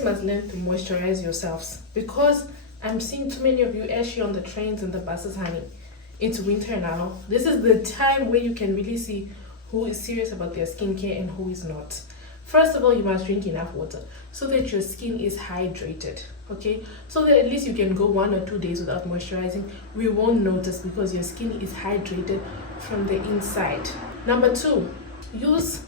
guys must learn to moisturize yourselves, because I'm seeing too many of you actually on the trains and the buses, honey. It's winter now. This is the time where you can really see who is serious about their skincare and who is not. First of all, you must drink enough water so that your skin is hydrated, okay? So that at least you can go 1 or 2 days without moisturizing. We won't notice because your skin is hydrated from the inside. Number 2, use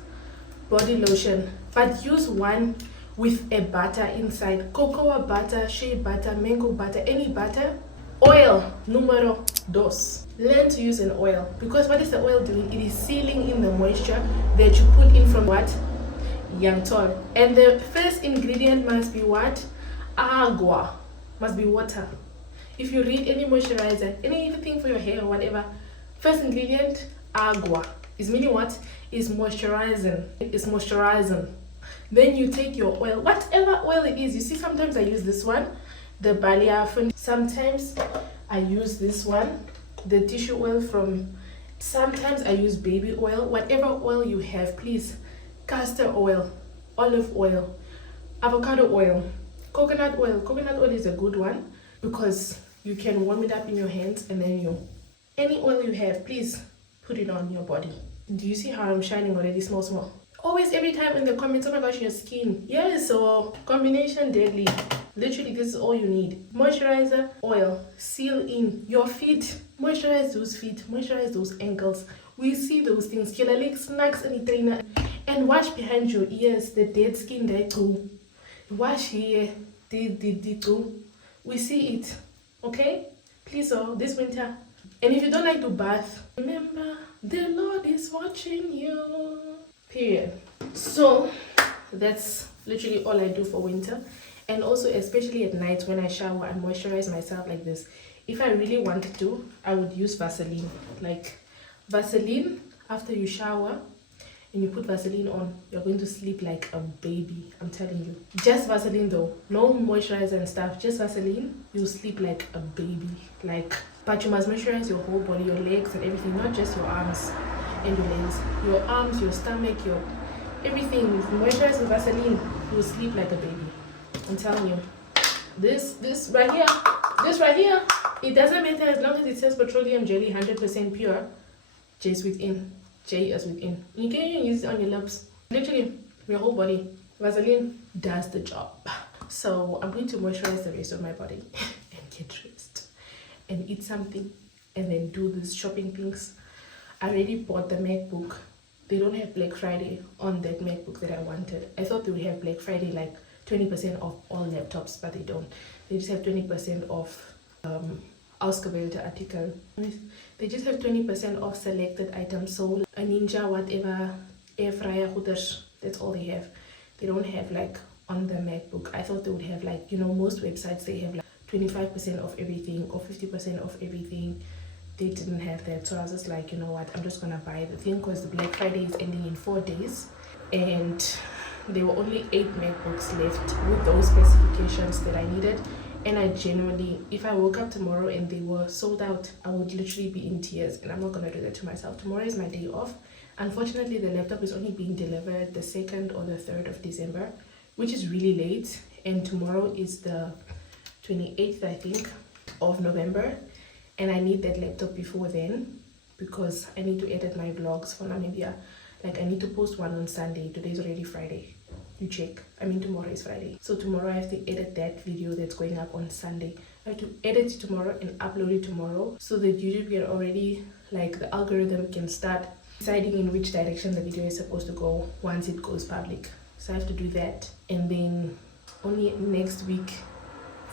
body lotion, but use one with a butter inside. Cocoa butter, shea butter, mango butter, any butter. Oil, numero 2. Learn to use an oil, because what is the oil doing? It is sealing in the moisture that you put in from what? Young tall. And the first ingredient must be what? Agua. Must be water. If you read any moisturizer, anything for your hair or whatever, first ingredient, agua. Is meaning what? Is moisturizing. It's moisturizing. Then you take your oil, whatever oil it is. You see, sometimes I use this one, the baleafin. Sometimes I use this one, the tissue oil from. Sometimes I use baby oil. Whatever oil you have, please. Castor oil, olive oil, avocado oil, coconut oil. Coconut oil is a good one because you can warm it up in your hands, and then any oil you have, please put it on your body. Do you see how I'm shining already? Small, small. Always, every time in the comments, oh my gosh, your skin. Yes, so combination deadly. Literally, this is all you need. Moisturizer, oil, seal in your feet. Moisturize those feet, moisturize those ankles. We see those things. Killer legs, snacks, and trainer. And wash behind your ears, the dead skin there too. Wash here, the too. We see it, okay? Please, this winter. And if you don't like to bath, remember, the Lord is watching you. Period. So that's literally all I do for winter. And also, especially at night when I shower, I moisturize myself like this. If I really wanted to, I would use Vaseline. Like Vaseline after you shower, and you put Vaseline on, you're going to sleep like a baby. I'm telling you. Just Vaseline though, no moisturizer and stuff, just Vaseline. You'll sleep like a baby. But you must moisturize your whole body, your legs and everything, not just your arms and your legs. Your arms, your stomach, your everything. If you moisturize with Vaseline, you'll sleep like a baby. I'm telling you. This right here, it doesn't matter as long as it says petroleum jelly, 100% pure. J is within. J is within. You can even use it on your lips. Literally, your whole body. Vaseline does the job. So I'm going to moisturize the rest of my body and get dressed and eat something and then do these shopping things. I already bought the MacBook. They don't have Black Friday on that MacBook that I wanted. I thought they would have Black Friday like 20% off all laptops, but they don't. They just have 20% off ausgewählte Artikel. They just have 20% off selected items. So a Ninja, whatever, air fryer, hooters, that's all they have. They don't have like on the MacBook. I thought they would have like, you know, most websites they have like 25% off everything or 50% off everything. They didn't have that. So I was just like, you know what, I'm just gonna buy the thing because the Black Friday is ending in 4 days. And there were only 8 MacBooks left with those specifications that I needed. And I genuinely, if I woke up tomorrow and they were sold out, I would literally be in tears. And I'm not going to do that to myself. Tomorrow is my day off. Unfortunately, the laptop is only being delivered the 2nd or the 3rd of December, which is really late. And tomorrow is the 28th, I think, of November. And I need that laptop before then because I need to edit my vlogs for Namibia. Like, I need to post one on Sunday. Today's already Friday. You check. I mean, tomorrow is Friday. So tomorrow I have to edit that video that's going up on Sunday. I have to edit it tomorrow and upload it tomorrow so that YouTube can already, like, the algorithm can start deciding in which direction the video is supposed to go once it goes public. So I have to do that. And then only next week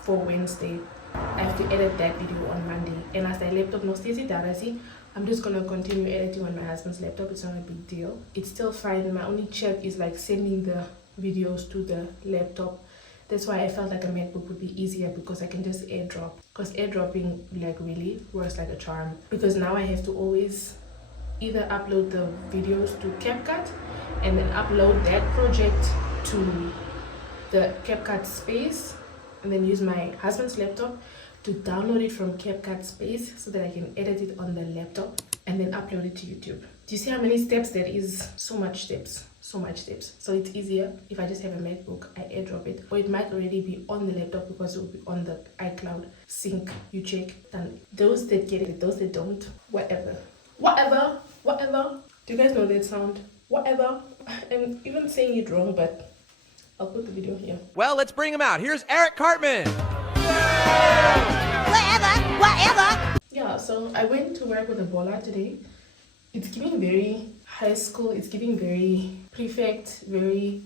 for Wednesday, I have to edit that video on Monday. And as I laptop no stays it, I'm just gonna continue editing on my husband's laptop. It's not a big deal. It's still fine. My only check is like sending the videos to the laptop. That's why I felt like a MacBook would be easier because I can just airdrop. Because airdropping like really works like a charm. Because now I have to always either upload the videos to CapCut and then upload that project to the CapCut space and then use my husband's laptop to download it from CapCut space so that I can edit it on the laptop and then upload it to YouTube. Do you see how many steps there is? So much steps. so much steps. So it's easier if I just have a MacBook, I airdrop it, or it might already be on the laptop because it will be on the iCloud sync. You check, done. Those that get it, those that don't, whatever. Do you guys know that sound? Whatever. I'm even saying it wrong, but I'll put the video here. Well, let's bring him out. Here's Eric Cartman. Whatever. Yeah, so I went to work with a bola today. It's giving very high school, it's giving very prefect, very,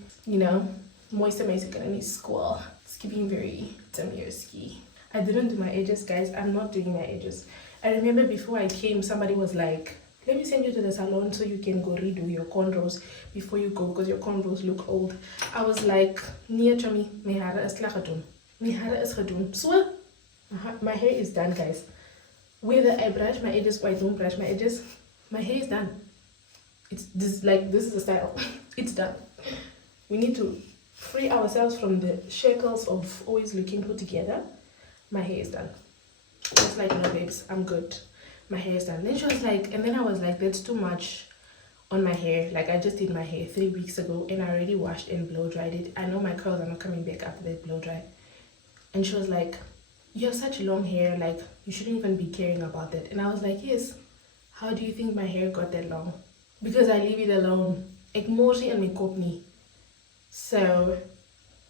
moisture in school. It's giving very Tamirski. I didn't do my edges, guys. I'm not doing my edges. I remember before I came, somebody was like, let me send you to the salon so you can go redo your cornrows before you go because your cornrows look old. I was like, near to me, my hair is gedaan. So, my hair is done, guys. Whether I brush my edges or I don't brush my edges, my hair is done. It's this is the style. It's done. We need to free ourselves from the shackles of always looking put together. My hair is done. Just like, no babes, I'm good. My hair is done. Then she was like, and then I was like, that's too much on my hair. Like, I just did my hair 3 weeks ago and I already washed and blow dried it. I know my curls are not coming back after that blow dry. And she was like, you have such long hair, like you shouldn't even be caring about that. And I was like, yes. How do you think my hair got that long? Because I leave it alone. Ek mosie in my kop nie. So,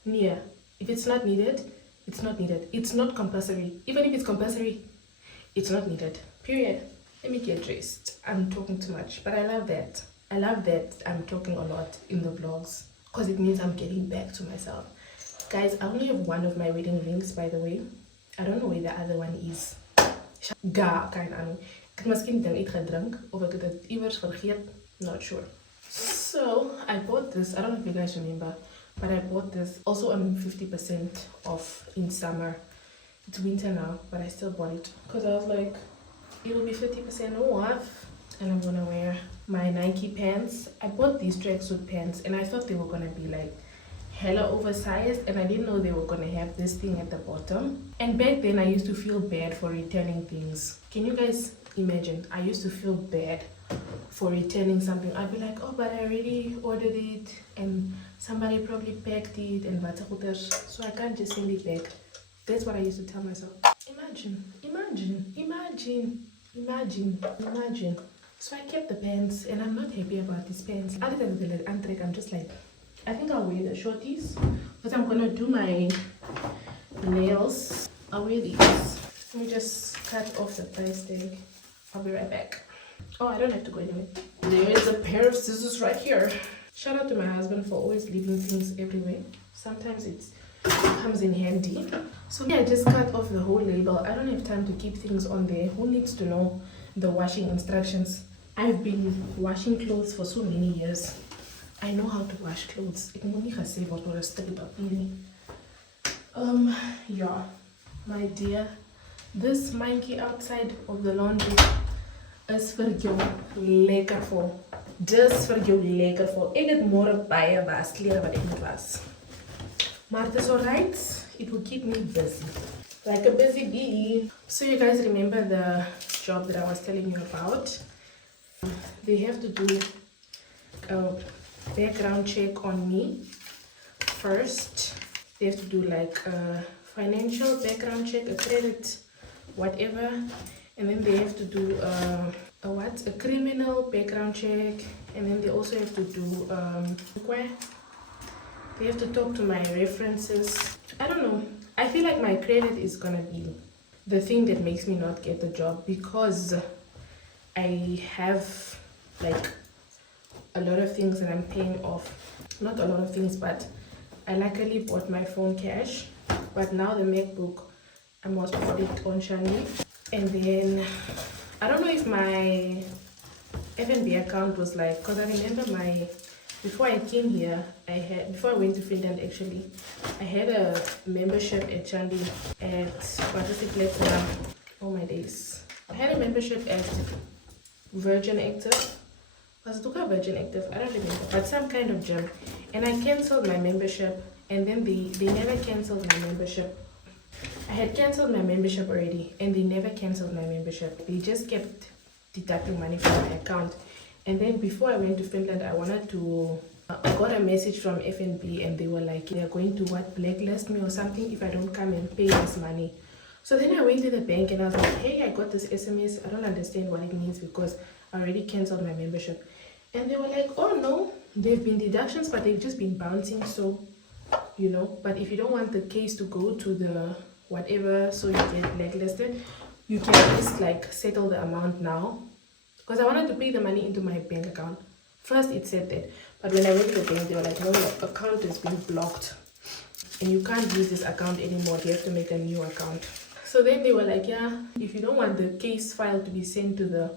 yeah, if it's not needed, it's not needed. It's not compulsory. Even if it's compulsory, it's not needed. Period. Let me get dressed. I'm talking too much, but I love that. I love that I'm talking a lot in the vlogs because it means I'm getting back to myself. Guys, I only have one of my wedding rings, by the way. I don't know where the other one is. Keine Ahnung. Ik heb misschien dan iets gedronken of ik het immers vergeet. Not sure. So I bought this. I don't know if you guys remember, but I bought this. Also, I'm 50% off in summer. It's winter now, but I still bought it because I was like, it will be 50% off, and I'm gonna wear my Nike pants. I bought these tracksuit pants, and I thought they were gonna be like hella oversized, and I didn't know they were gonna have this thing at the bottom. And back then I used to feel bad for returning things. Can you guys imagine? I used to feel bad for returning something. I'd be like, oh, but I already ordered it and somebody probably packed it and so I can't just send it back. That's what I used to tell myself. Imagine. So I kept the pants and I'm not happy about these pants. Other than the antrek, I'm just like, I think I'll wear the shorties because I'm gonna do my nails. I'll wear these. Let me just cut off the price tag. I'll be right back. Oh, I don't have to go anywhere. There is a pair of scissors right here. Shout out to my husband for always leaving things everywhere. Sometimes it comes in handy. So yeah, I just cut off the whole label. I don't have time to keep things on there. Who needs to know the washing instructions? I've been washing clothes for so many years. I know how to wash clothes. Yeah, my dear, this monkey outside of the laundry is vir jou lekker vol. Dis vir jou lekker vol. Ek het môre baie wasklere wat ek moet was. Maar dis alright. It will keep me busy. Like a busy bee. So you guys remember the job that I was telling you about? They have to do a background check on me first. They have to do like a financial background check, a credit, whatever. And then they have to do a criminal background check. And then they also have to do they have to talk to my references. I don't know. I feel like my credit is gonna be the thing that makes me not get the job because I have like a lot of things that I'm paying off. Not a lot of things, but I luckily bought my phone cash. But now the MacBook, I must put it on Shani. And then I don't know if my F&B account was like, because I remember before I came here, before I went to Finland actually, I had a membership at Chandi at what is it now? Oh my days. I had a membership at Virgin Active. Was it Virgin Active? I don't remember, but some kind of gym. And I cancelled my membership, and then they never cancelled my membership. I had cancelled my membership already, and they never cancelled my membership. They just kept deducting money from my account. And then before I went to Finland, I wanted to I got a message from FNB and they were like, they're going to blacklist me or something if I don't come and pay this money. So then I went to the bank and I was like, hey, I got this SMS. I don't understand what it means because I already cancelled my membership. And they were like, oh no, there have been deductions, but they've just been bouncing. So, you know, but if you don't want the case to go to the whatever, so you get blacklisted, you can just like settle the amount now. Because I wanted to pay the money into my bank account. First it said that, but when I went to the bank, they were like, no, your account has been blocked and you can't use this account anymore. You have to make a new account. So then they were like, yeah, if you don't want the case file to be sent to the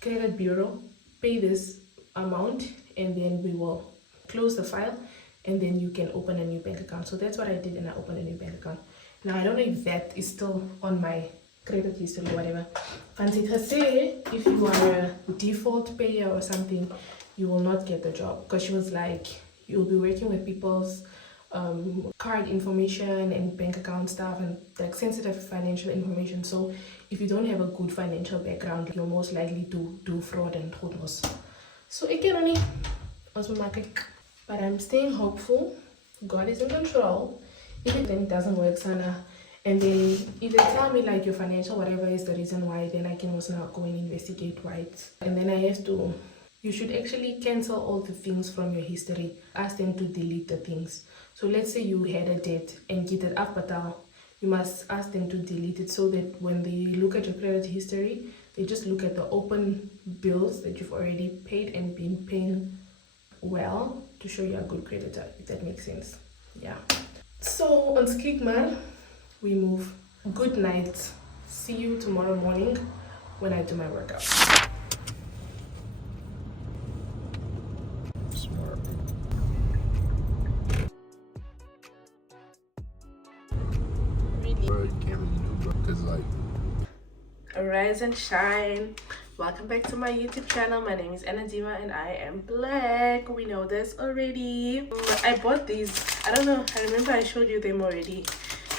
credit bureau, pay this amount and then we will close the file and then you can open a new bank account. So that's what I did, and I opened a new bank account. Now I don't know if that is still on my credit history or whatever. And it has said if you are a default payer or something, you will not get the job, because she was like, you'll be working with people's card information and bank account stuff and like sensitive financial information. So if you don't have a good financial background, you're most likely to do fraud and goodness. So I can only also market, but I'm staying hopeful. God is in control. Even then it doesn't work, Sana. And then if they tell me like your financial whatever is the reason why, then I can also now go and investigate why it's. And then I have to, you should actually cancel all the things from your history. Ask them to delete the things. So let's say you had a debt and get it afbatal, you must ask them to delete it so that when they look at your credit history, they just look at the open bills that you've already paid and been paying well to show you're a good creditor, if that makes sense. Yeah. So on Skigman, we move. Good night. See you tomorrow morning when I do my workout. Smart. Really? Bro, you can't really do, bro, because like. Arise and shine. Welcome back to my YouTube channel. My name is Ann-Adeva and I am black. We know this already. I bought these. I don't know. I remember I showed you them already.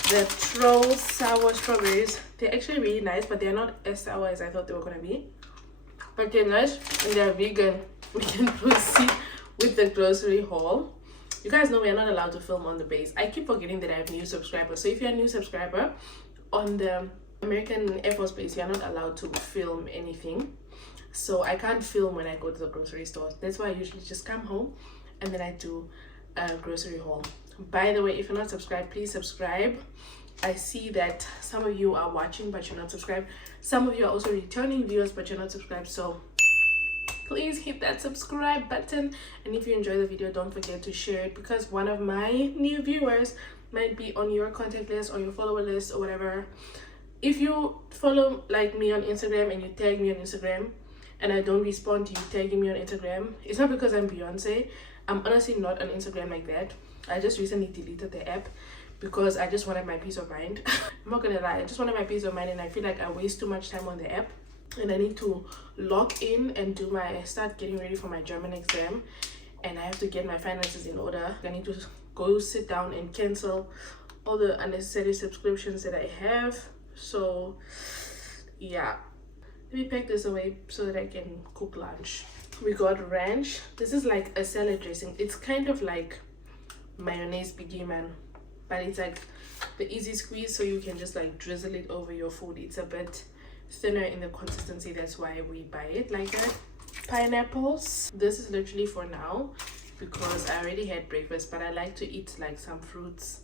The Troll sour strawberries. They're actually really nice, but they're not as sour as I thought they were gonna be. But they're nice and they're vegan. We can proceed with the grocery haul. You guys know we are not allowed to film on the base. I keep forgetting that I have new subscribers. So if you're a new subscriber on the American Air Force Base, you're not allowed to film anything. So I can't film when I go to the grocery store. That's why I usually just come home and then I do a grocery haul. By the way, if you're not subscribed, please subscribe. I see that some of you are watching but you're not subscribed. Some of you are also returning viewers but you're not subscribed. So please hit that subscribe button. And if you enjoy the video, don't forget to share it, because one of my new viewers might be on your contact list or your follower list or whatever. If you follow like me on Instagram and you tag me on Instagram and I don't respond to you tagging me on Instagram, it's not because I'm Beyonce. I'm honestly not on Instagram like that. I just recently deleted the app because I just wanted my peace of mind. I'm not gonna lie, I just wanted my peace of mind, and I feel like I waste too much time on the app, and I need to log in and start getting ready for my German exam, and I have to get my finances in order. I need to go sit down and cancel all the unnecessary subscriptions that I have. So yeah, let me pack this away so that I can cook lunch. We got ranch. This is like a salad dressing. It's kind of like mayonnaise biggie man, but it's like the easy squeeze, so you can just like drizzle it over your food. It's a bit thinner in the consistency, that's why we buy it like that. Pineapples. This is literally for now because I already had breakfast, but I like to eat like some fruits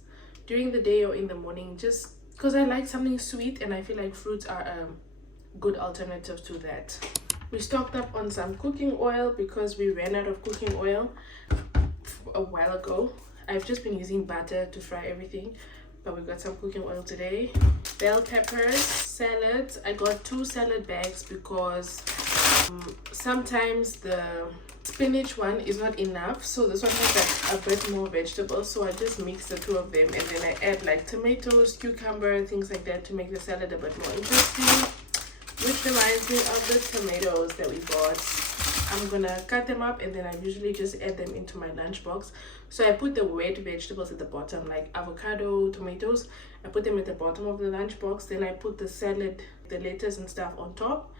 during the day or in the morning, just because I like something sweet, and I feel like fruits are a good alternative to that. We stocked up on some cooking oil because we ran out of cooking oil a while ago. I've just been using butter to fry everything, but we got some cooking oil today. Bell peppers, salads. I got 2 salad bags because sometimes the spinach one is not enough, so this one has like a bit more vegetables, so I just mix the 2 of them, and then I add like tomatoes, cucumber, things like that to make the salad a bit more interesting. Which reminds me of the tomatoes that we bought. I'm gonna cut them up and then I usually just add them into my lunchbox. So I put the wet vegetables at the bottom, like avocado, tomatoes. I put them at the bottom of the lunchbox. Then I put the salad, the lettuce and stuff on top.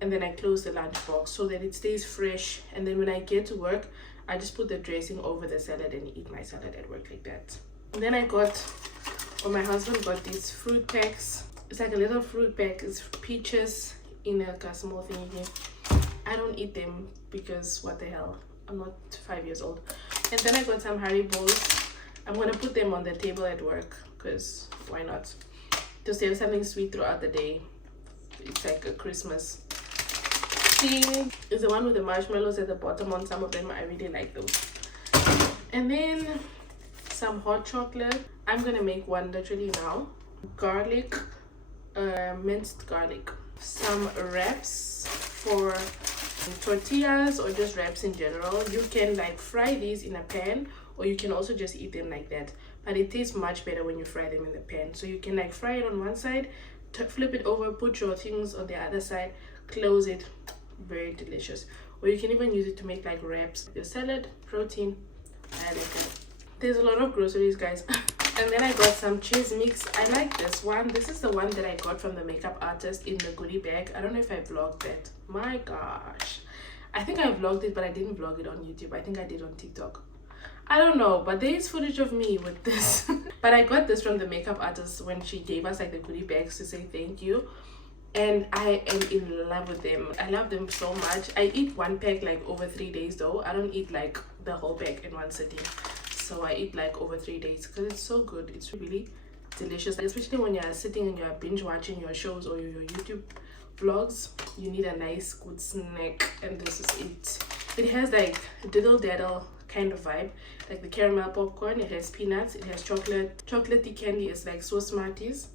and then I close the lunchbox so that it stays fresh. And then when I get to work, I just put the dressing over the salad and eat my salad at work like that. And then my husband got these fruit packs. It's like a little fruit pack. It's peaches in a small thing here. I don't eat them because what the hell, I'm not 5 years old. And then I got some Haribos. I'm gonna put them on the table at work because why not? Just have something sweet throughout the day. It's like a Christmas thing. It's the one with the marshmallows at the bottom on some of them. I really like those. And then some hot chocolate. I'm gonna make one literally now. Garlic, minced garlic. Some wraps for tortillas or just wraps in general. You can like fry these in a pan, or you can also just eat them like that, but it tastes much better when you fry them in the pan. So you can like fry it on one side, flip it over, put your things on the other side, close it. Very delicious. Or you can even use it to make like wraps. Your salad, protein, I like it. There's a lot of groceries, guys. And then I got some cheese mix. I like this one. This is the one that I got from the makeup artist in the goodie bag. I don't know if I vlogged that. My gosh, I think I vlogged it, but I didn't vlog it on YouTube. I think I did on TikTok. I don't know, but there is footage of me with this. But I got this from the makeup artist when she gave us like the goodie bags to say thank you. And I am in love with them. I love them so much. I eat one pack like over 3 days though. I don't eat like the whole pack in one sitting. So I eat like over 3 days because it's so good. It's really delicious, especially when you're sitting and you're binge watching your shows or your YouTube vlogs. You need a nice good snack, and this is it. It has like diddle daddle kind of vibe, like the caramel popcorn. It has peanuts, it has chocolatey candy. It's like so Smarties,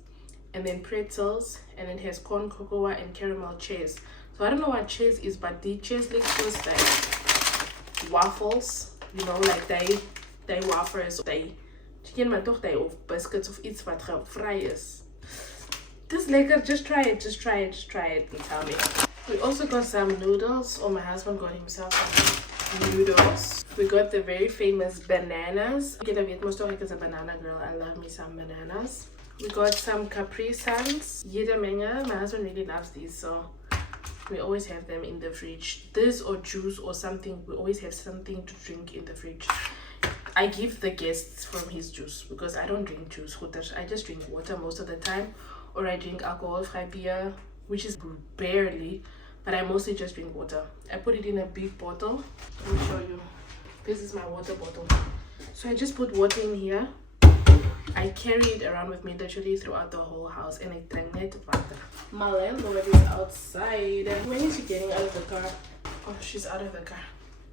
and then pretzels, and it has corn cocoa and caramel cheese. So I don't know what cheese is, but the cheese looks just like waffles, you know, like they wafers, they chicken maar toch they of biscuits of iets wat gefry is. This lekker, just try it and tell me. We also got some noodles, or my husband got himself some noodles. We got the very famous bananas. Julle weet mos tog ek is a banana girl. I love me some bananas. We got some Capri Suns. Menge. My husband really loves these, so we always have them in the fridge. This or juice or something. We always have something to drink in the fridge. I give the guests from his juice because I don't drink juice. I just drink water most of the time, or I drink alcohol-free beer, which is barely, but I mostly just drink water. I put it in a big bottle. Let me show you. This is my water bottle. So I just put water in here. I carry it around with me literally throughout the whole house, and I drink it water. My landlord is outside. When is she getting out of the car? Oh, she's out of the car,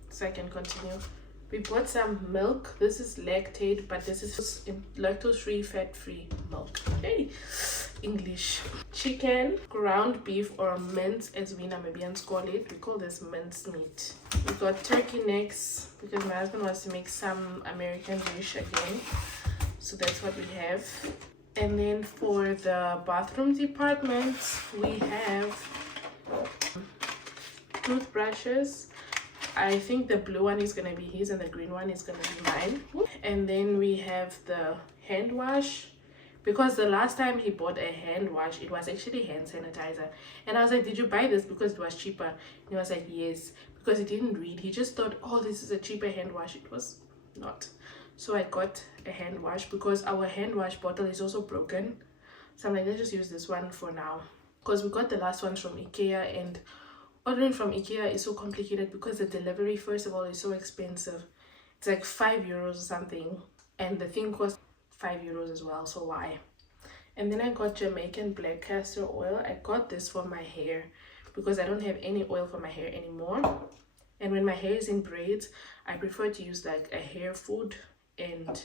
so I can continue. We bought some milk. This is lactate, but this is lactose-free, fat-free milk. Hey, English. Chicken, ground beef, or mince, as we Namibians call it. We call this minced meat. We got turkey necks because my husband wants to make some American dish again. So that's what we have. And then for the bathroom department, we have toothbrushes. I think the blue one is gonna be his and the green one is gonna be mine. And then we have the hand wash, because the last time he bought a hand wash, it was actually hand sanitizer, and I was like, did you buy this because it was cheaper? And he was like, yes, because he didn't read. He just thought, oh, this is a cheaper hand wash. It was not. So I got a hand wash because our hand wash bottle is also broken. So I'm like, let's just use this one for now, because we got the last ones from IKEA, and ordering from IKEA is so complicated because the delivery, first of all, is so expensive. It's like €5 or something, and the thing costs €5 as well, so why? And then I got Jamaican black castor oil. I got this for my hair because I don't have any oil for my hair anymore, and when my hair is in braids, I prefer to use like a hair food and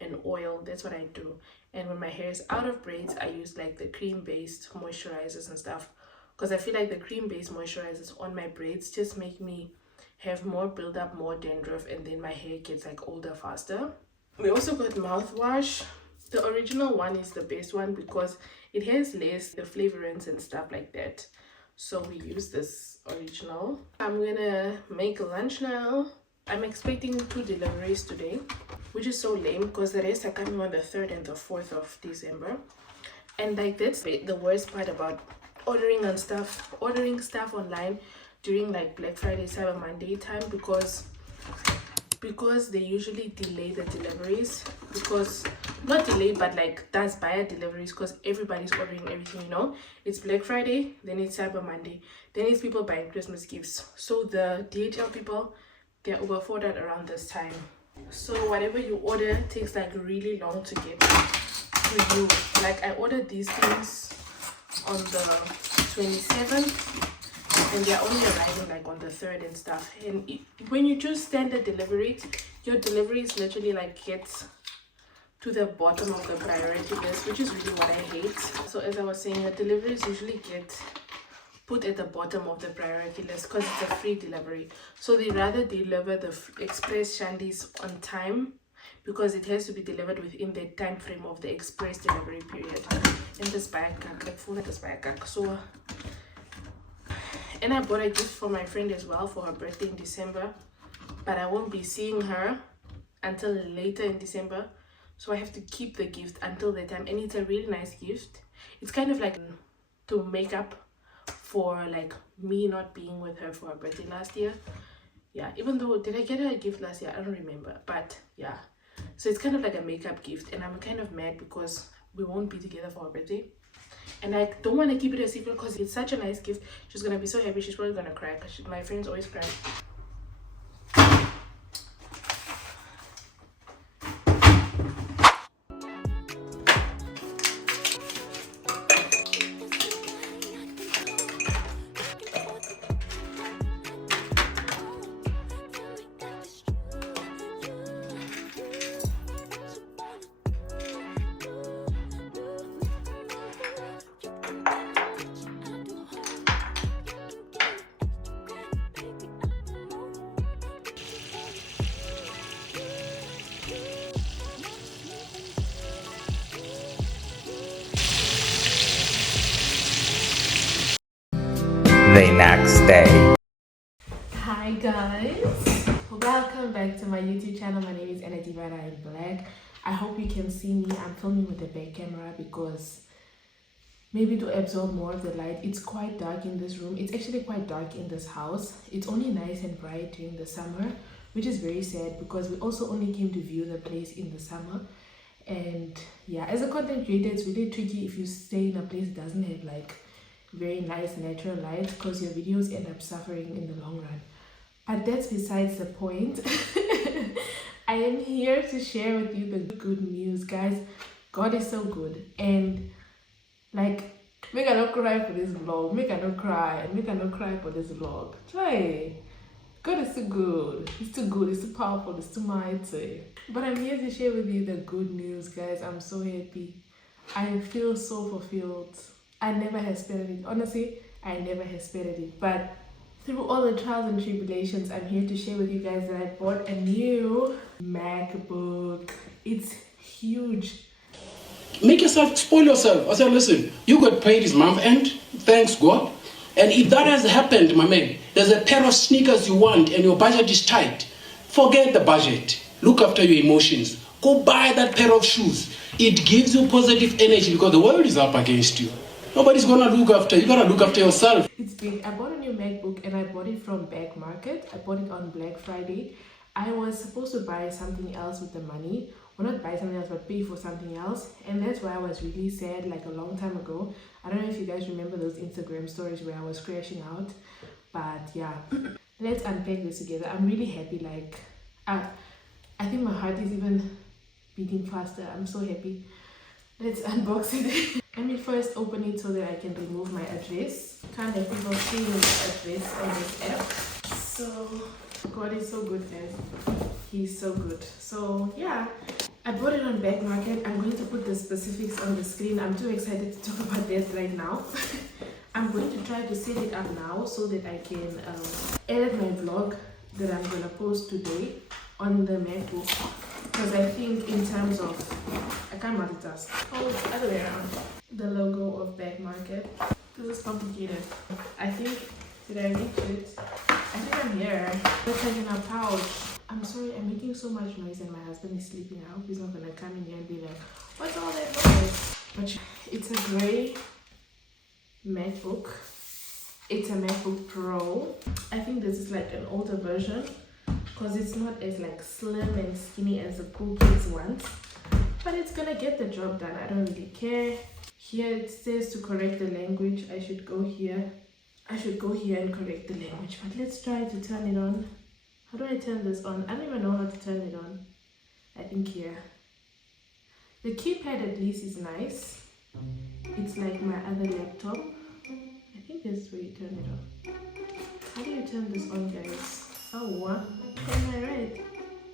an oil. That's what I do. And when my hair is out of braids, I use like the cream based moisturizers and stuff, because I feel like the cream-based moisturizers on my braids just make me have more build-up, more dandruff, and then my hair gets like older faster. We also got mouthwash. The original one is the best one because it has less the flavorants and stuff like that. So we use this original. I'm gonna make lunch now. I'm expecting 2 deliveries today, which is so lame because the rest are coming on the 3rd and the 4th of December. And like that's the worst part about ordering stuff online during like Black Friday, Cyber Monday time, because they usually delay the deliveries, because not delay but like does buyer deliveries, because everybody's ordering everything, you know. It's Black Friday, then it's Cyber Monday, then it's people buying Christmas gifts. So the DHL people, they're overordered around this time. So whatever you order takes like really long to get to you. Like I ordered these things on the 27th and they're only arriving like on the 3rd and stuff. And when you choose standard delivery, your deliveries literally like get to the bottom of the priority list, which is really what I hate. So as I was saying, your deliveries usually get put at the bottom of the priority list because it's a free delivery. So they rather deliver the express shandies on time, because it has to be delivered within the time frame of the express delivery period. And this bag, like full of this bag. So, and I bought a gift for my friend as well for her birthday in December, but I won't be seeing her until later in December. So I have to keep the gift until that time. And it's a really nice gift. It's kind of like to make up for like me not being with her for her birthday last year. Yeah, even though, did I get her a gift last year? I don't remember, but yeah. So it's kind of like a makeup gift, and I'm kind of mad because we won't be together for her birthday. And I don't want to keep it a secret because it's such a nice gift. She's gonna be so happy. She's probably gonna cry because my friends always cry. The next day. Hi guys, welcome back to my YouTube channel. My name is Ann-Adeva and I'm black. I hope you can see me. I'm filming with the back camera because maybe to absorb more of the light. It's quite dark in this room. It's actually quite dark in this house. It's only nice and bright during the summer, which is very sad because we also only came to view the place in the summer. And yeah, as a content creator, it's really tricky if you stay in a place that doesn't have like very nice natural light, because your videos end up suffering in the long run. But that's besides the point. I am here to share with you the good news, guys. God is so good, and like, make I not cry for this vlog, make I not cry for this vlog. Try. God is too good. It's too good, it's too powerful, it's too mighty. But I'm here to share with you the good news, guys. I'm so happy. I feel so fulfilled. I never expected it. Honestly, I never expected it. But through all the trials and tribulations, I'm here to share with you guys that I bought a new MacBook. It's huge. Make yourself, spoil yourself. I said, listen, you got paid this month end, thanks God. And if that has happened, my man, there's a pair of sneakers you want and your budget is tight. Forget the budget. Look after your emotions. Go buy that pair of shoes. It gives you positive energy because the world is up against you. Nobody's gonna look after you. You gotta look after yourself. It's big. I bought a new MacBook and I bought it from Back Market. I bought it on Black Friday. I was supposed to buy something else with the money. Well, not buy something else, but pay for something else. And that's why I was really sad like a long time ago. I don't know if you guys remember those Instagram stories where I was crashing out. But yeah, let's unpack this together. I'm really happy. Like, I think my heart is even beating faster. I'm so happy. Let's unbox it. Let me first open it so that I can remove my address. Can't have people seeing the address on this app. So, God is so good, guys. He's so good. So, yeah. I bought it on Back Market. I'm going to put the specifics on the screen. I'm too excited to talk about that right now. I'm going to try to set it up now so that I can edit my vlog that I'm going to post today on the MacBook. Because I think in terms of, I can't multitask. Oh, it's the other way around. The logo of Back Market. This is complicated. I think, did I reach it? I think I'm here. It's like in a pouch. I'm sorry, I'm making so much noise and my husband is sleeping. I hope he's not gonna come in here and be like, what's all that noise? But it's a gray MacBook. It's a MacBook Pro. I think this is like an older version because it's not as like slim and skinny as the cool kids ones, but it's gonna get the job done. I don't really care. Here it says to correct the language. I should go here and correct the language, but let's try to turn it on. How do I turn this on? I don't even know how to turn it on. I think here. The keypad at least is nice. It's like my other laptop. I think this is where you turn it on. How do you turn this on, guys? Oh, what? Am I right?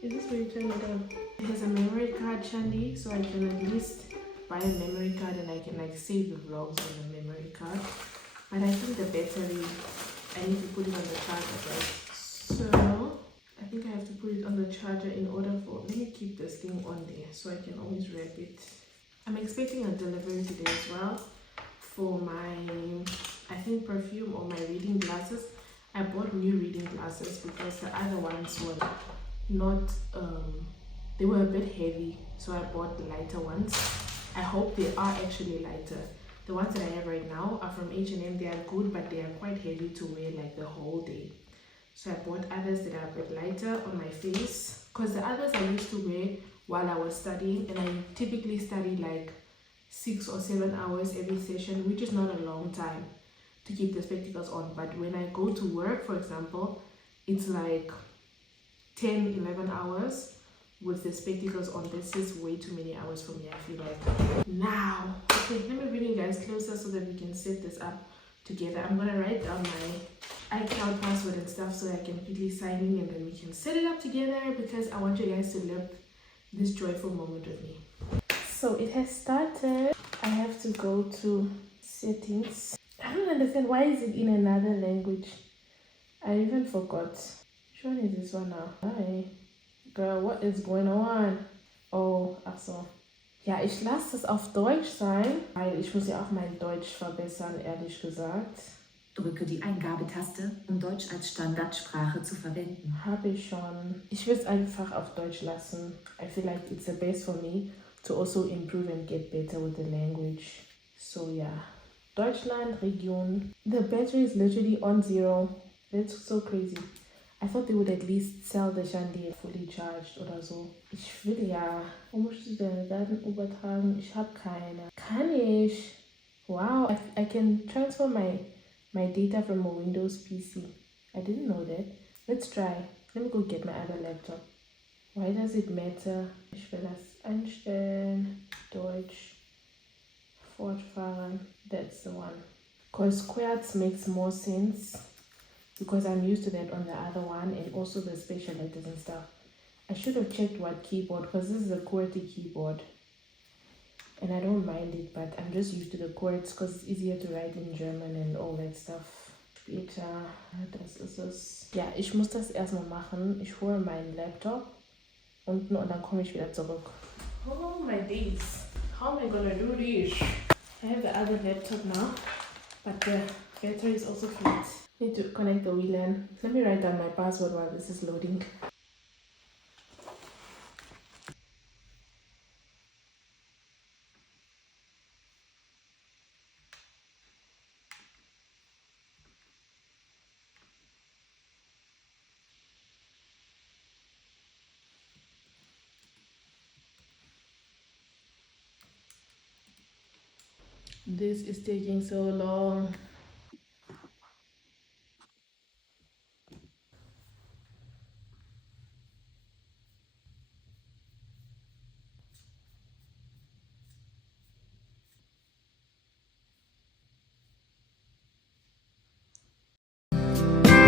Is this where you turn it on? It has a memory card, Shandy, so I can at least buy a memory card and I can like save the vlogs on the memory card. But I think the battery, I need to put it on the charger, guys. So I think I have to put it on the charger in order for, let me keep this thing on there so I can always wrap it. I'm expecting a delivery today as well for my, I think, perfume or my reading glasses. I bought new reading glasses because the other ones were not, they were a bit heavy, so I bought the lighter ones. I hope they are actually lighter. The ones that I have right now are from H&M. They are good, but they are quite heavy to wear like the whole day. So I bought others that are a bit lighter on my face because the others I used to wear while I was studying, and I typically study like 6 or 7 hours every session, which is not a long time to keep the spectacles on. But when I go to work, for example, it's like 10, 11 hours with the spectacles on. This is way too many hours for me, I feel like. Now, okay, let me bring you guys closer so that we can set this up together. I'm gonna write down my iCloud password and stuff so I can quickly sign in, and then we can set it up together because I want you guys to live this joyful moment with me. So it has started. I have to go to settings. I don't understand, why is it in another language? I even forgot. Which one is this one now? Hi. Girl, what is going on? Oh, ach so. Ja, ich lasse es auf Deutsch sein, weil ich muss ja auch mein Deutsch verbessern, ehrlich gesagt. Drücke die Eingabetaste, um Deutsch als Standardsprache zu verwenden. Habe ich schon. Ich will es einfach auf Deutsch lassen. I feel like it's the best for me to also improve and get better with the language. So yeah. Deutschland, Region. The battery is literally on 0. That's so crazy. I thought they would at least sell the Shandy fully charged oder so. Ich will ja. Wo musst du deine Daten übertragen? Ich habe keine. Kann ich? Wow, I can transfer my data from a Windows PC. I didn't know that. Let's try. Let me go get my other laptop. Why does it matter? Ich will das einstellen. Deutsch. Fortfahren. That's the one. Because QWERTZ makes more sense. Because I'm used to that on the other one, and also the special letters and stuff. I should have checked what keyboard, because this is a QWERTY keyboard. And I don't mind it, but I'm just used to the QWERTZ because it's easier to write in German and all that stuff. Später, das ist es. Ja, ich muss das erstmal machen. Ich hole meinen Laptop unten und dann komme ich wieder zurück. Oh my days. How am I gonna do this? I have the other laptop now, but the battery is also flat. Need to connect the WLAN. Let me write down my password while this is loading. This is taking so long.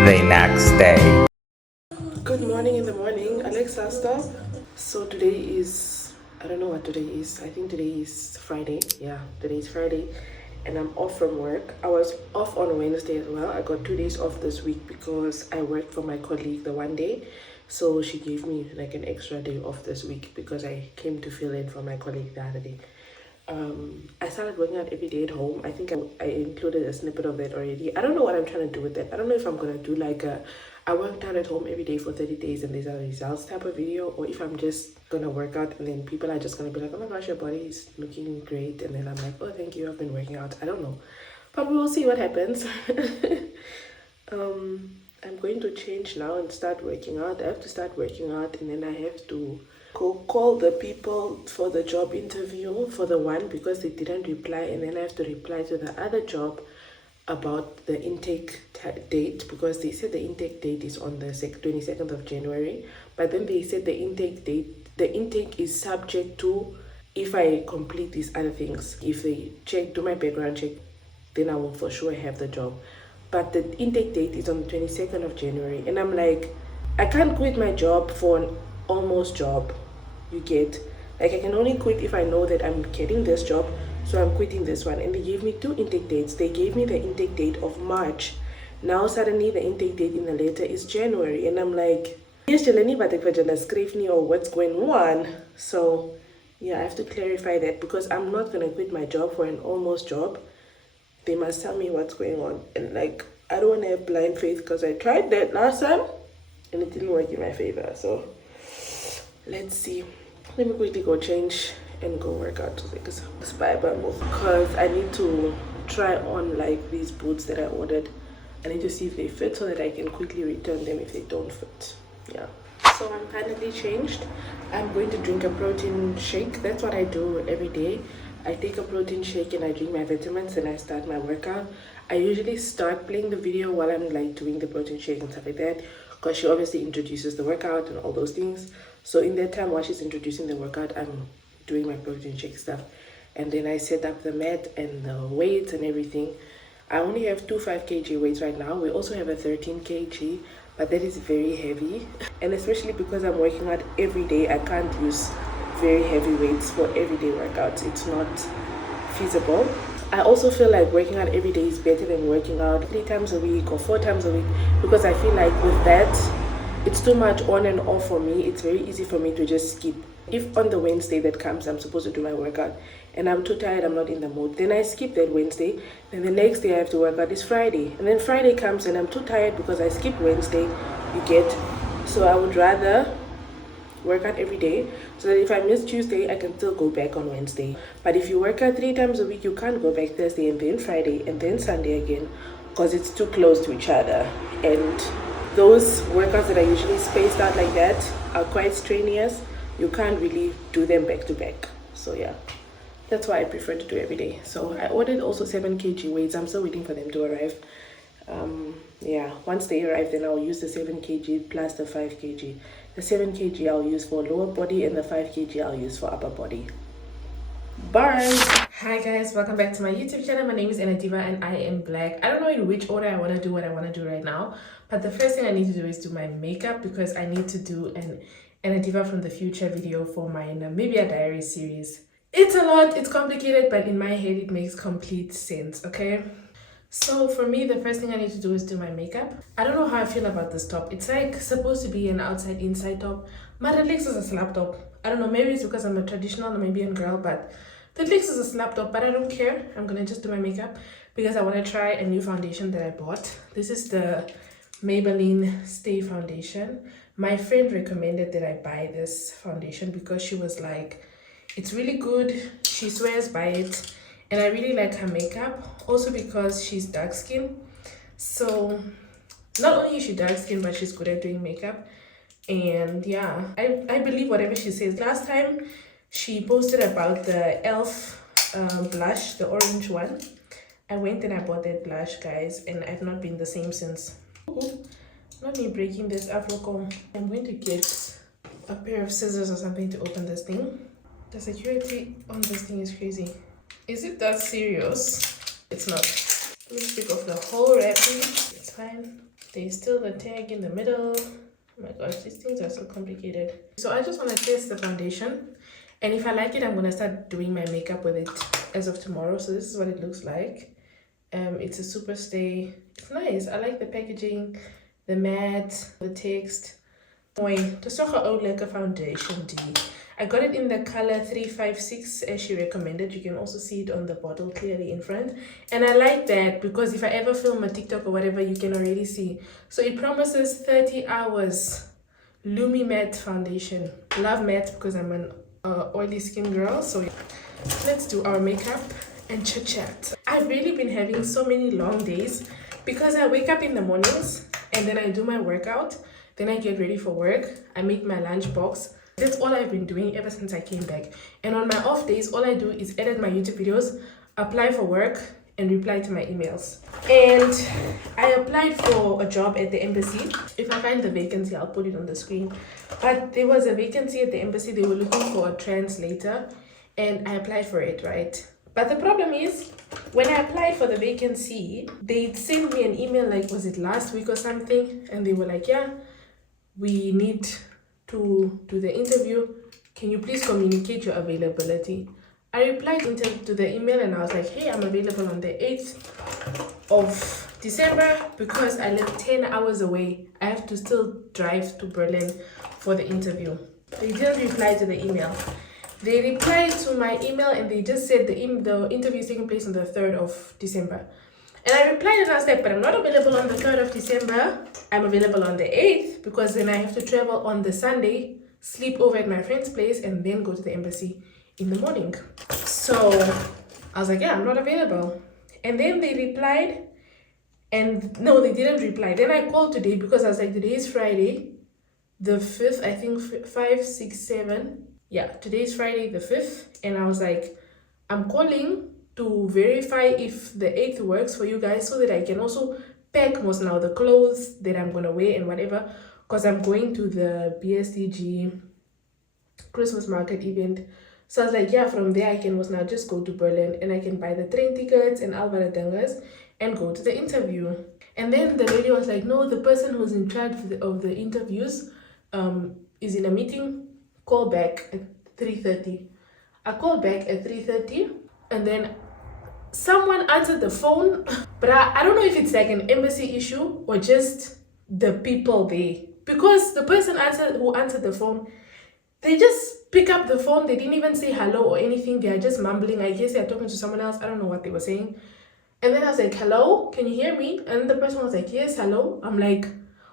The next day. Good morning in the morning, Alexa, stop. So today is, I don't know what today is. I think today is Friday. Yeah, today is Friday. And I'm off from work. I was off on Wednesday as well. I got 2 days off this week because I worked for my colleague the one day. So she gave me like an extra day off this week because I came to fill in for my colleague the other day. I started working out every day at home. I think I included a snippet of that already. I don't know what I'm trying to do with that. I don't know if I'm gonna do like a I worked out at home every day for 30 days and these are the results type of video, or if I'm just gonna work out and then people are just gonna be like, oh my gosh, your body is looking great, and then I'm like, oh thank you, I've been working out. I don't know, But we will see what happens. I'm going to change now and start working out. I have to start working out, and then I have to go call the people for the job interview for the one because they didn't reply, and then I have to reply to the other job about the intake date because they said the intake date is on the 22nd of January, but then they said the intake is subject to if I complete these other things. If they do my background check, then I will for sure have the job. But the intake date is on the 22nd of January, and I'm like, I can't quit my job for an almost job. You get, like, I can only quit if I know that I'm getting this job, so I'm quitting this one. And they gave me 2 intake dates. They gave me the intake date of March. Now suddenly the intake date in the letter is January, and I'm like, yes, Jelani, but or what's going on? So yeah, I have to clarify that because I'm not gonna quit my job for an almost job. They must tell me what's going on, and like, I don't want to have blind faith because I tried that last time and it didn't work in my favor. So let's see. Let me quickly go change and go work out because I need to try on like these boots that I ordered. I need to see if they fit so that I can quickly return them if they don't fit. Yeah, so I'm finally changed. I'm going to drink a protein shake. That's what I do every day. I take a protein shake and I drink my vitamins and I start my workout. I usually start playing the video while I'm like doing the protein shake and stuff like that, because she obviously introduces the workout and all those things. So in that time while she's introducing the workout, I'm doing my protein shake stuff, and then I set up the mat and the weights and everything. I only have 2 5 kg weights right now. We also have a 13 kg, but that is very heavy, and especially because I'm working out every day, I can't use very heavy weights for everyday workouts. It's not feasible. I also feel like working out every day is better than working out 3 times a week or 4 times a week, because I feel like with that it's too much on and off for me. It's very easy for me to just skip. If on the Wednesday that comes I'm supposed to do my workout and I'm too tired, I'm not in the mood, then I skip that Wednesday. Then the next day I have to work out is Friday, and then Friday comes and I'm too tired because I skipped Wednesday, you get. So I would rather work out every day so that if I miss Tuesday, I can still go back on Wednesday. But if you work out 3 times a week, you can't go back Thursday and then Friday and then Sunday again, because it's too close to each other. And those workouts that are usually spaced out like that are quite strenuous. You can't really do them back to back. So yeah, that's why I prefer to do every day. So I ordered also 7 kg weights. I'm still waiting for them to arrive. Yeah, once they arrive, then I'll use the 7 kg plus the 5 kg. The 7 kg I'll use for lower body, and the 5 kg I'll use for upper body. Bye! Hi guys, welcome back to my YouTube channel. My name is Ann-Adeva and I am black. I don't know in which order I want to do what I want to do right now, but the first thing I need to do is do my makeup, because I need to do an Ann-Adeva from the future video for my Namibia diary series. It's a lot, it's complicated, but in my head it makes complete sense, okay? So for me, the first thing I need to do is do my makeup. I don't know how I feel about this top. It's like supposed to be an outside inside top. My legs is a slap top. I don't know, maybe it's because I'm a traditional Namibian girl, but the legs is a slap top, but I don't care. I'm gonna just do my makeup because I want to try a new foundation that I bought. This is the Maybelline Stay Foundation. My friend recommended that I buy this foundation because she was like, it's really good. She swears by it. And I really like her makeup, also because she's dark skinned. So not only is she dark skinned, but she's good at doing makeup. And yeah, I believe whatever she says. Last time she posted about the e.l.f. Blush, the orange one. I went and I bought that blush, guys, and I've not been the same since. Ooh, not me breaking this Afrocom. I'm going to get a pair of scissors or something to open this thing. The security on this thing is crazy. Is it that serious? It's not. Let me take off the whole wrapping. It's fine. There's still the tag in the middle. Oh my gosh, these things are so complicated. So I just want to test the foundation. And if I like it, I'm going to start doing my makeup with it as of tomorrow. So this is what it looks like. It's a super stay. It's nice. I like the packaging, the matte, the text. Mooi. Dis nog 'n ou lekker foundation die. I got it in the color 356 as she recommended. You can also see it on the bottle clearly in front. And I like that because if I ever film a TikTok or whatever, you can already see. So it promises 30 hours Lumi Matte Foundation. Love matte because I'm an oily skin girl. So let's do our makeup and chit chat. I've really been having so many long days because I wake up in the mornings and then I do my workout, then I get ready for work, I make my lunch box. That's all I've been doing ever since I came back. And on my off days, all I do is edit my YouTube videos, apply for work, and reply to my emails. And I applied for a job at the embassy. If I find the vacancy, I'll put it on the screen. But there was a vacancy at the embassy. They were looking for a translator, and I applied for it, right? But the problem is, when I applied for the vacancy, they sent me an email, like, was it last week or something? And they were like, yeah, we need to do the interview. Can you please communicate your availability? I replied to the email and I was like, hey, I'm available on the 8th of December because I live 10 hours away. I have to still drive to Berlin for the interview. They didn't reply to the email. They replied to my email and they just said the interview is taking place on the 3rd of December. And I replied and I was like, but I'm not available on the 3rd of December. I'm available on the 8th because then I have to travel on the Sunday, sleep over at my friend's place, and then go to the embassy in the morning. So I was like, yeah, I'm not available. And then they replied, and no, they didn't reply. Then I called today because I was like, today is Friday, the 5th, I think 5, 6, 7. Yeah, today is Friday the 5th. And I was like, I'm calling to verify if the 8th works for you guys so that I can also pack most now the clothes that I'm gonna wear and whatever, because I'm going to the BSDG Christmas market event. So I was like, yeah, from there I can was now just go to Berlin and I can buy the train tickets and Alvaradangas and go to the interview. And then the lady was like, no, the person who's in charge of the interviews is in a meeting. Call back at 3:30. I called back at 3:30 and then someone answered the phone, but I don't know if it's like an embassy issue or just the people there. Because the person who answered the phone, they just pick up the phone. They didn't even say hello or anything. They are just mumbling. I guess they're talking to someone else. I don't know what they were saying. And then I was like, hello, can you hear me? And the person was like, yes, hello. I'm like,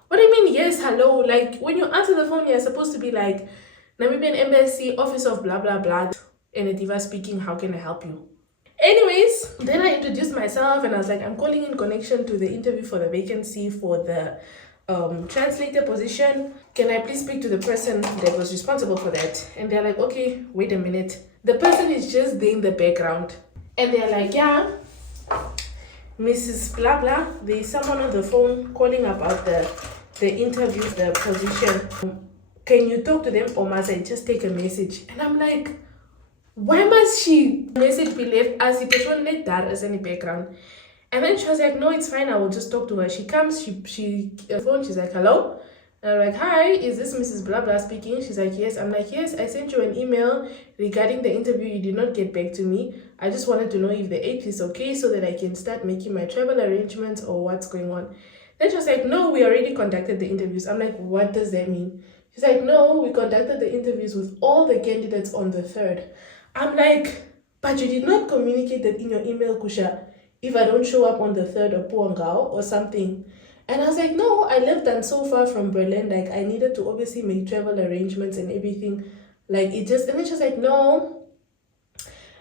what do you mean, yes, hello? Like, when you answer the phone, you're supposed to be like, Namibian Embassy, Office of blah, blah, blah. Ann-Adeva speaking, how can I help you? Anyways, then I introduced myself and I was like, I'm calling in connection to the interview for the vacancy for the translator position. Can I please speak to the person that was responsible for that? And they're like, okay, wait a minute. The person is just there in the background. And they're like, yeah, Mrs. Blah blah, there's someone on the phone calling about the interview, the position. Can you talk to them or must I just take a message? And I'm like, why must she message be left as it is one let that as in the background? And then she was like, no, it's fine, I will just talk to her. She comes, she phone, she's like, hello? And I'm like, hi, is this Mrs. Blah Blah speaking? She's like, yes. I'm like, yes, I sent you an email regarding the interview. You did not get back to me. I just wanted to know if the 8th is okay so that I can start making my travel arrangements or what's going on. Then she was like, no, we already conducted the interviews. I'm like, what does that mean? She's like, no, we conducted the interviews with all the candidates on the 3rd. I'm like, but you did not communicate that in your email, Kusha, if I don't show up on the 3rd or Puangao or something. And I was like, no, I lived and so far from Berlin, like I needed to obviously make travel arrangements and everything. Like it just, and then she was like, no,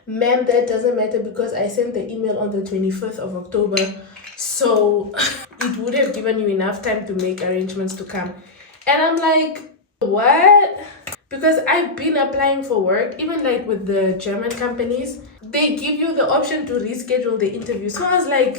ma'am, that doesn't matter because I sent the email on the 25th of October. So it would have given you enough time to make arrangements to come. And I'm like, what? Because I've been applying for work, even like with the German companies, they give you the option to reschedule the interview. So I was like,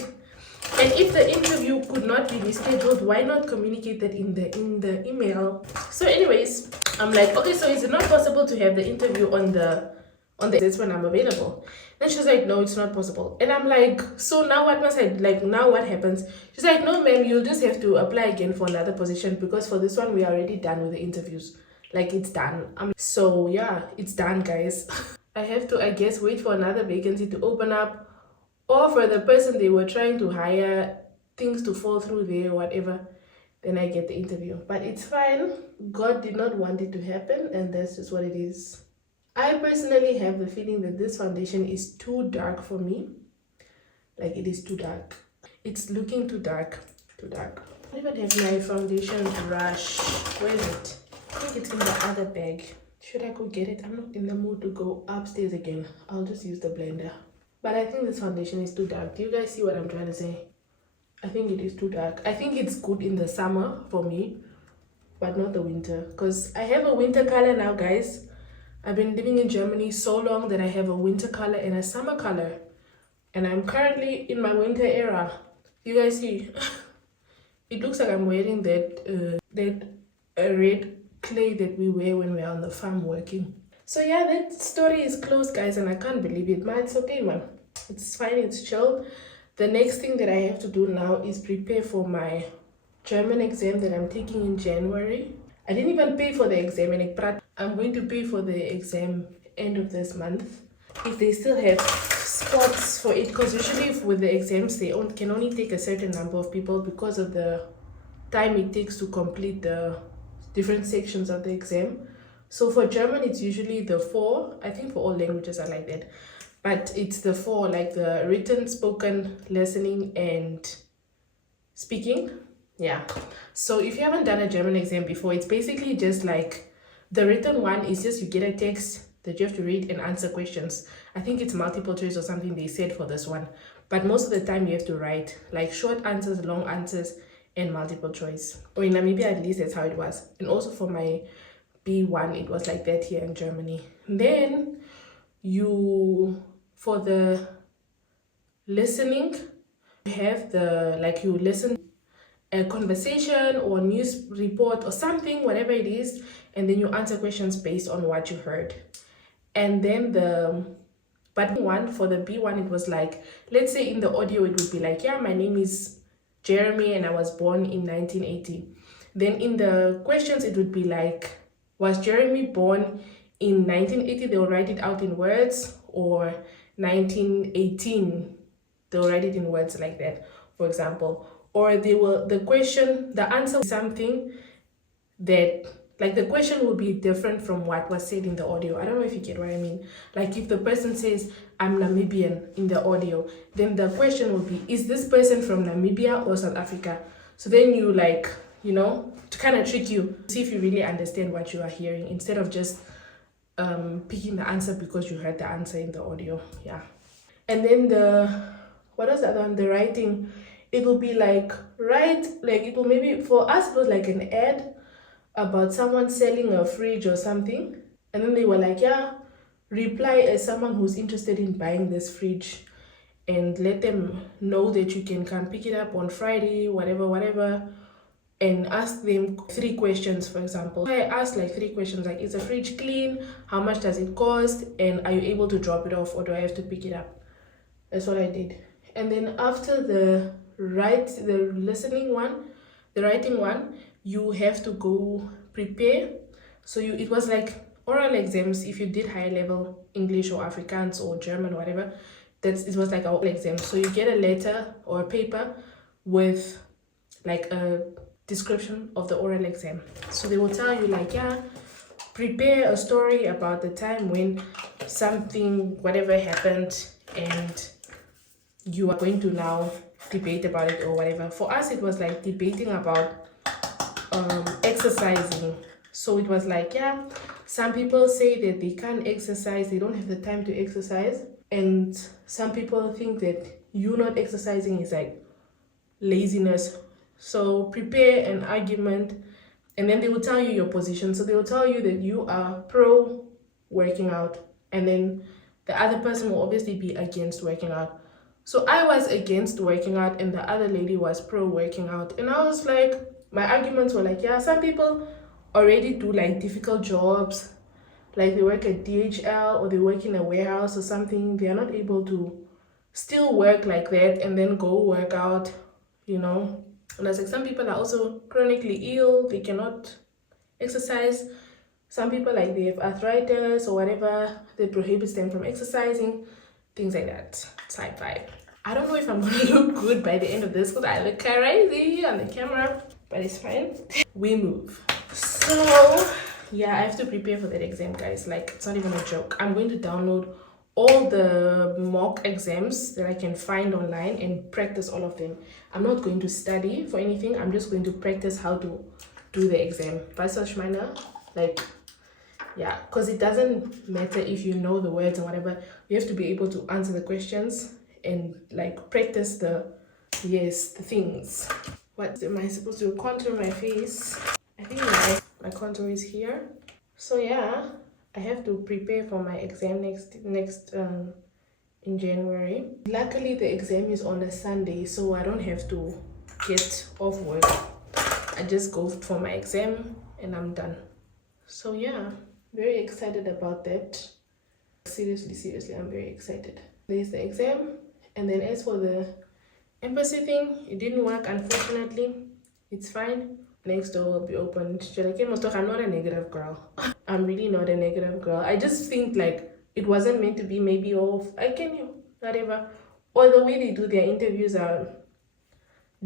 and if the interview could not be rescheduled, why not communicate that in the email? So anyways, I'm like, okay, so is it not possible to have the interview on the that's when I'm available? Then she's like, no, it's not possible. And I'm like, so now what must I, like, now what happens? She's like, no, ma'am, you'll just have to apply again for another position because for this one, we are already done with the interviews. Like, it's done. So, yeah, it's done, guys. I have to, I guess, wait for another vacancy to open up or for the person they were trying to hire, things to fall through there or whatever. Then I get the interview. But it's fine. God did not want it to happen, and that's just what it is. I personally have the feeling that this foundation is too dark for me. Like, it is too dark. It's looking too dark. Too dark. I don't even have my foundation brush. Where is it? I think it's in the other bag. Should I go get it? I'm not in the mood to go upstairs again. I'll just use the blender. But I think this foundation is too dark. Do you guys see what I'm trying to say? I think it is too dark. I think it's good in the summer for me, but not the winter. Because I have a winter color now, guys. I've been living in Germany so long that I have a winter color and a summer color. And I'm currently in my winter era. You guys see? It looks like I'm wearing that red clay that we wear when we're on the farm working. So yeah, that story is closed, guys, and I can't believe it. Man, it's okay, man. It's fine, it's chill. The next thing that I have to do now is prepare for my German exam that I'm taking in January. I didn't even pay for the exam in Pratt. I'm going to pay for the exam end of this month. If they still have spots for it, because usually with the exams, they can only take a certain number of people because of the time it takes to complete the different sections of the exam. So for German, it's usually the 4. I think for all languages are like that. But it's the 4, like the written, spoken, listening, and speaking. Yeah. So if you haven't done a German exam before, it's basically just like the written one is just you get a text that you have to read and answer questions. I think it's multiple choice or something they said for this one. But most of the time you have to write like short answers, long answers, and multiple choice. Or in Namibia, at least that's how it was. And also for my B1, it was like that here in Germany. Then for the listening, you have you listen a conversation or news report or something, whatever it is, and then you answer questions based on what you heard. And then for the B1, it was like, let's say in the audio, it would be like, yeah, my name is Jeremy and I was born in 1980. Then in the questions, it would be like, was Jeremy born in 1980? They'll write it out in words, or 1918, they'll write it in words like that, for example. Or the answer was something that, like the question will be different from what was said in the audio. I don't know if you get what I mean. Like if the person says, I'm Namibian in the audio, then the question will be, is this person from Namibia or South Africa? So then you to kind of trick you, see if you really understand what you are hearing, instead of just picking the answer because you heard the answer in the audio. Yeah. And then what was the other one? The writing, it will be like, it will maybe, for us, it was like an ad about someone selling a fridge or something. And then they were like, yeah, reply as someone who's interested in buying this fridge and let them know that you can come pick it up on Friday, whatever. And ask them 3 questions, for example. I asked like 3 questions, like, is the fridge clean? How much does it cost? And are you able to drop it off, or do I have to pick it up? That's what I did. And then after the writing one, you have to go prepare. So it was like oral exams. If you did higher level English or Afrikaans or German, whatever, it was like our exam. So you get a letter or a paper with like a description of the oral exam. So they will tell you like, yeah, prepare a story about the time when something, whatever happened, and you are going to now debate about it or whatever. For us, it was like debating about exercising. So it was like, yeah, some people say that they can't exercise, they don't have the time to exercise. And some people think that you not exercising is like laziness. So prepare an argument, and then they will tell you your position. So they will tell you that you are pro working out, and then the other person will obviously be against working out. So I was against working out and the other lady was pro working out. And I was like, my arguments were like, yeah, some people already do like difficult jobs, like they work at DHL or they work in a warehouse or something. They are not able to still work like that and then go work out, And I was like, some people are also chronically ill, they cannot exercise. Some people, like, they have arthritis or whatever that prohibits them from exercising, things like that. Type 5. I don't know if I'm gonna look good by the end of this because I look crazy on the camera, but it's fine. We move. So yeah, I have to prepare for that exam, guys. Like, it's not even a joke. I'm going to download all the mock exams that I can find online and practice all of them. I'm not going to study for anything. I'm just going to practice how to do the exam. Weißt du, was ich meine? Like, Yeah, because it doesn't matter if you know the words or whatever. You have to be able to answer the questions and like practice the things. What am I supposed to contour my face? I think my contour is here. So yeah, I have to prepare for my exam next in January. Luckily the exam is on a Sunday, so I don't have to get off work. I just go for my exam and I'm done. So yeah, very excited about that. Seriously, I'm very excited. There's the exam, and then as for the embassy thing, it didn't work, unfortunately. It's fine. Next door will be opened. I'm not a negative girl. I'm really not a negative girl. I just think like it wasn't meant to be. Maybe whatever. Or the way they do their interviews are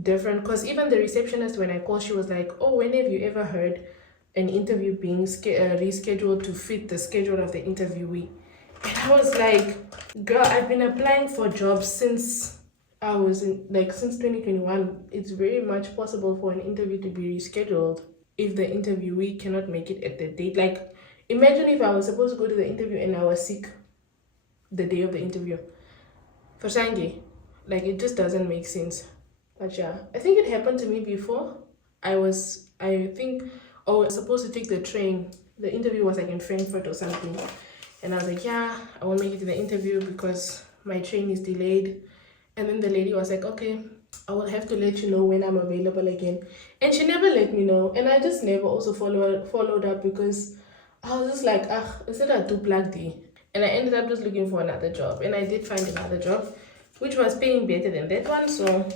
different. Because even the receptionist, when I called, she was like, oh, when have you ever heard an interview being rescheduled to fit the schedule of the interviewee? And I was like, girl, I've been applying for jobs since I was since 2021. It's very much possible for an interview to be rescheduled if the interviewee cannot make it at the date. Like, imagine if I was supposed to go to the interview and I was sick the day of the interview. For Sange, like, it just doesn't make sense. But yeah, I think it happened to me before. I was supposed to take the train. The interview was like in Frankfurt or something. And I was like, yeah, I won't make it to the interview because my train is delayed. And then the lady was like, okay, I will have to let you know when I'm available again. And she never let me know. And I just never also followed up because I was just like, is it a two-plug day? And I ended up just looking for another job. And I did find another job, which was paying better than that one. So,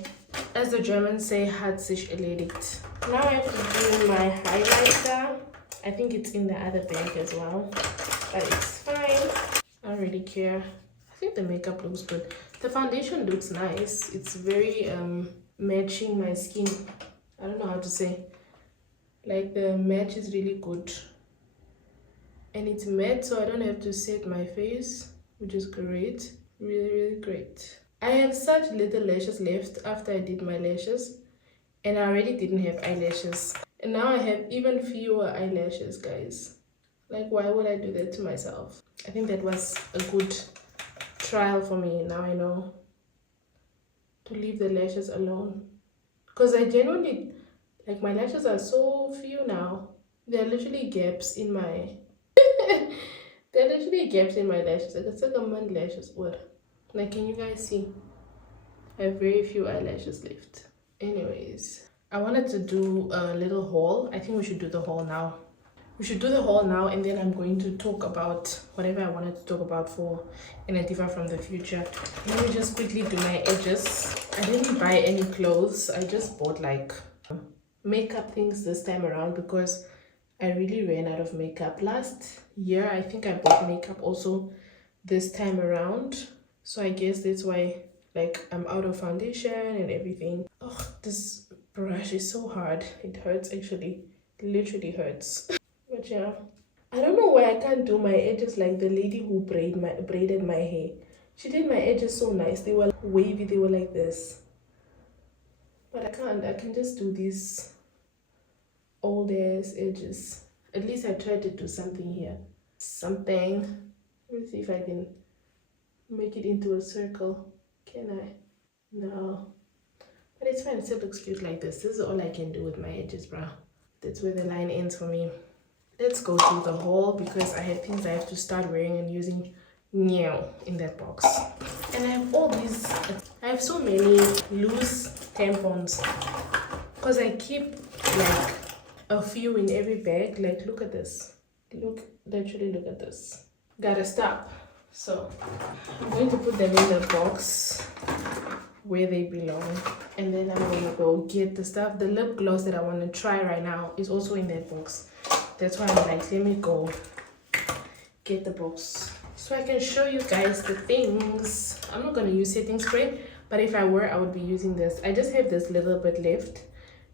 as the Germans say, hat sich erledigt. Now I have to do my highlighter. I think it's in the other bag as well. But it's fine. I don't really care. I think the makeup looks good. The foundation looks nice. It's very matching my skin. I don't know how to say. Like the match is really good. And it's matte, so I don't have to set my face, which is great. Really great. I have such little lashes left after I did my lashes. And I already didn't have eyelashes. And now I have even fewer eyelashes, guys. Like, why would I do that to myself? I think that was a good trial for me. Now I know to leave the lashes alone. Because I genuinely, like, my lashes are so few now. There are literally gaps in my... there are literally gaps in my lashes. Like, it's like a month lashes. What? Like, can you guys see? I have very few eyelashes left. Anyways, I wanted to do a little haul. I think we should do the haul now. We should do the haul now, and then I'm going to talk about whatever I wanted to talk about for Ann-Adeva from the future. Let me just quickly do my edges. I didn't buy any clothes. I just bought like makeup things this time around because I really ran out of makeup. Last year, I think I bought makeup also this time around. So I guess that's why like I'm out of foundation and everything. Oh, this brush is so hard. It hurts actually. It literally hurts. But yeah, I don't know why I can't do my edges like the lady who braided my hair. She did my edges so nice. They were wavy. They were like this. But I can't. I can just do these old ass edges. At least I tried to do something here. Something. Let me see if I can make it into a circle. Can I? No. But it's fine. It still looks cute like this. This is all I can do with my edges, bro. That's where the line ends for me. Let's go through the haul because I have things I have to start wearing and using now in that box. And I have all these. I have so many loose tampons because I keep like a few in every bag. Like, look at this. Literally look at this. Gotta stop. So I'm going to put them in the box where they belong, and then I'm going to go get the stuff. The lip gloss that I want to try right now is also in that box. That's why I'm like, let me go get the box so I can show you guys the things. I'm not going to use setting spray, but if I were, I would be using this. I just have this little bit left.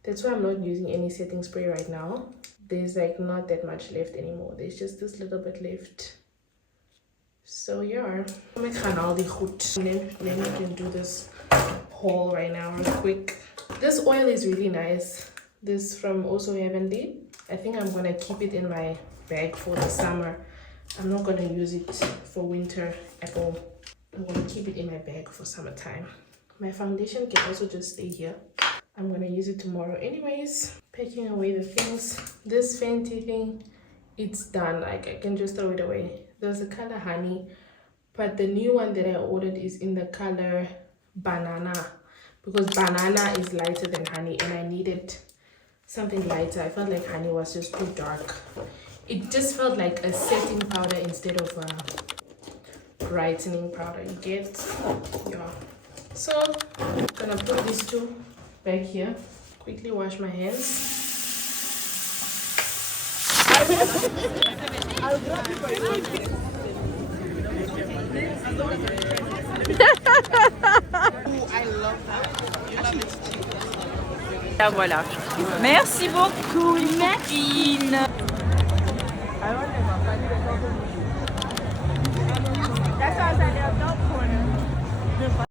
That's why I'm not using any setting spray right now. There's like not that much left anymore. There's just this little bit left. So yeah, I'm gonna all the goed. Then we can do this haul right now real quick. This oil is really nice. This from Also Heavenly. I think I'm gonna keep it in my bag for the summer. I'm not gonna use it for winter at all. I'm gonna keep it in my bag for summertime. My foundation can also just stay here. I'm gonna use it tomorrow anyways. Packing away the things. This Fenty thing, it's done. Like, I can just throw it away. There's the color honey, but the new one that I ordered is in the color banana, because banana is lighter than honey and I needed something lighter. I felt like honey was just too dark. It just felt like a setting powder instead of a brightening powder, you get? Yeah. So I'm gonna put these two back here. Quickly wash my hands. Ah, voilà. Merci beaucoup, Marine. That's how I